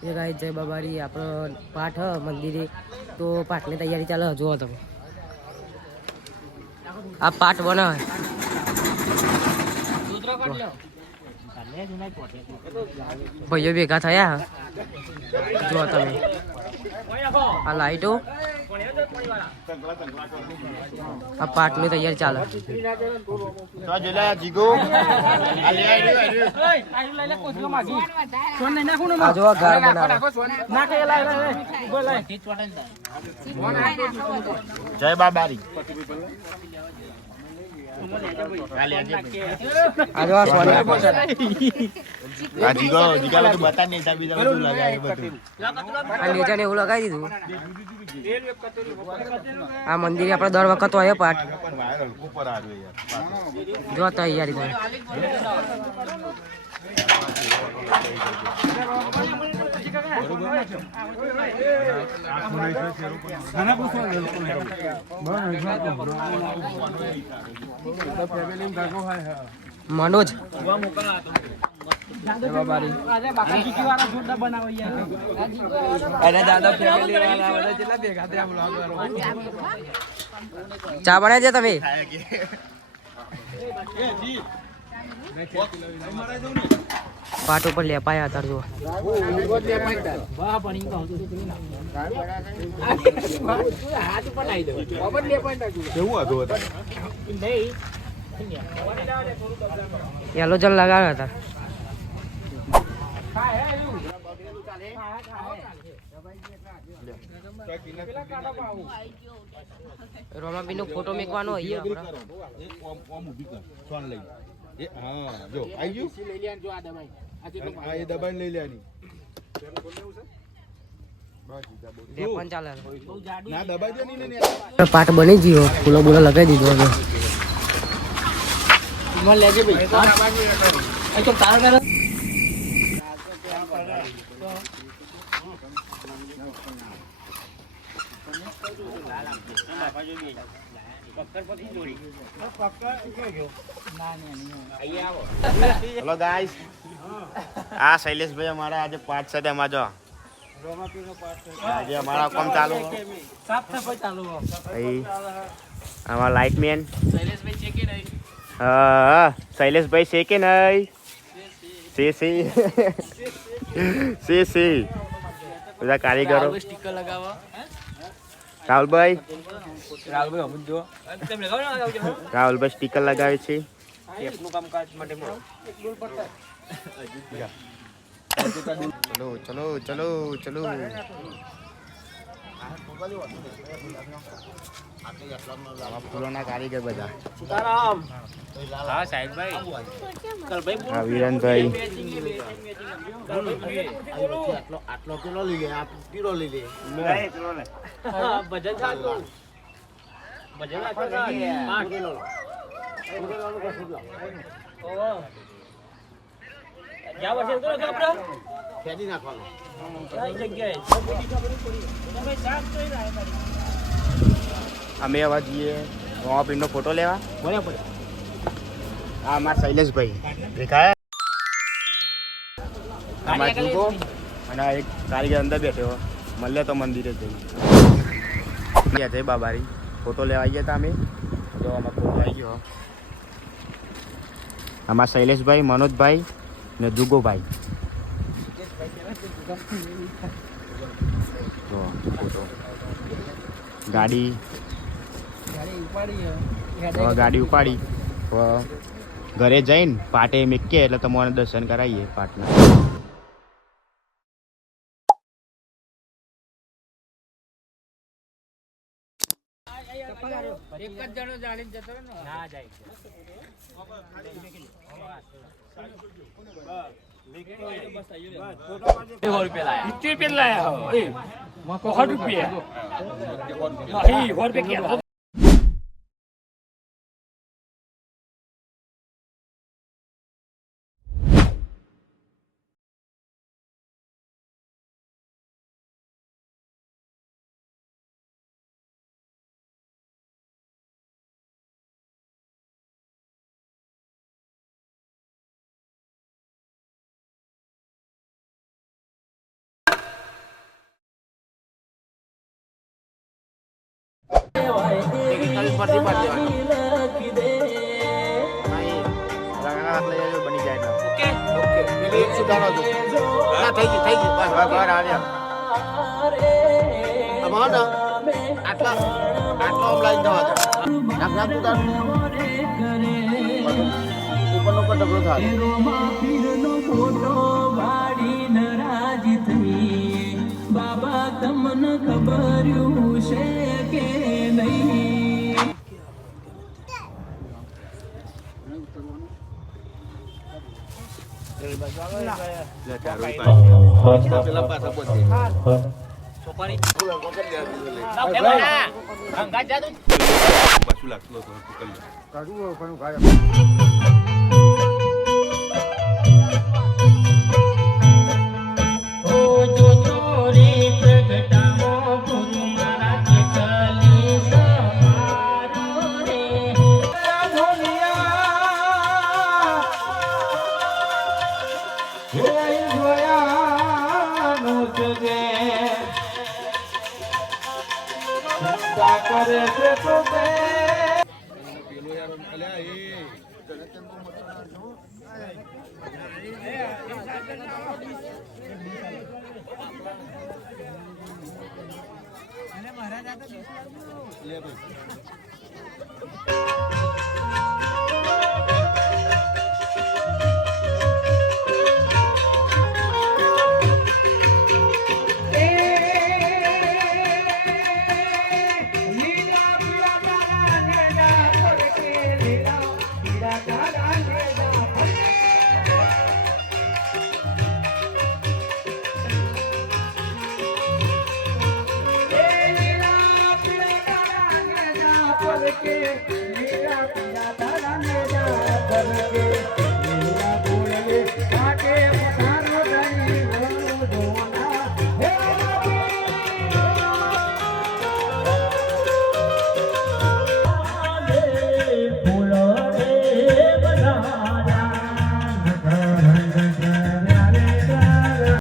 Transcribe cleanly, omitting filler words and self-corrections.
એ ગાય જય બાબારી આપણો પાઠ મંદિરે તો પાઠની તૈયારી ચાલે જુઓ તમે આ પાઠ બનાવે ભાઈઓ ભેગા થયા જો તમે આ લાઈટો આ પાઠની તૈયારી ચાલે આ જો ઘર જય બાબારી એવું લગાવી દીધું આ મંદિરે આપડે દર વખત હોય પાઠ જો તૈયારી કરે મનોજ ચા બનાવી દે તમે પાટ ઉપર લેપાયા હતા જો યલો જલ લગાવ્યા હતા રોમાબી નો ફોટો મેકવાનો હોય જો આવી દબાઈ લઈ લેવાની પાટ બની ગયો ફૂલો બોલો લગાવી દીધો હવે લેજે ભાઈ હેલો ગાઈસ આ શૈલેષભાઈ અમારા આજે પાઠ છે તેમાં જો આજે અમારા કામ ચાલુ સાફ સફાઈ ચાલુ અમારા લાઇટમેન શૈલેષભાઈ છે કે નહીં હા શૈલેષભાઈ છે કે નહીં સી બધા કારીગરો સ્ટીકર લગાવો રાહુલભાઈ સ્ટીકર લગાવે છે ચલો ચલો ચલો ચલો ફૂલોના કારીગર બધા વિરનભાઈ આટલો કિલો લઈ લે કિલો લઈ લે અમે આવા જઈએ રોમાપીર નો ફોટો લેવા બરાબર હા અમારા શૈલેષભાઈ દેખાય આમાં જુગો અને એક કારીગર અંદર બેઠો મળે તો મંદિરે જઈ જય બાબારી ફોટો લેવા ગયા હતા અમે તો આમાં ફોટો આવી ગયો આમાં શૈલેષભાઈ મનોજભાઈ ને જુગોભાઈ તો ફોટો ગાડી ઉપાડી ઘરે જઈને પાટે મેકીએ એટલે તમારે દર્શન કરાવીએ પાટના એક જ જણો જાણીને જતો ને ના જાય ₹100 ઉપરથી પાડી દેવાની હાથ લઈ જજો બની જાય તો ઓકે ઓકે પેલી એક સુધારો દો ના થઈ ગઈ બસ બહાર આવ્યા અમાર ના આટલા આમ લાઈન જવા દે નાખ સુધારો ઉપરનો પર ડબલો થાય બાબા તમને ખબર છે કે નહીં કે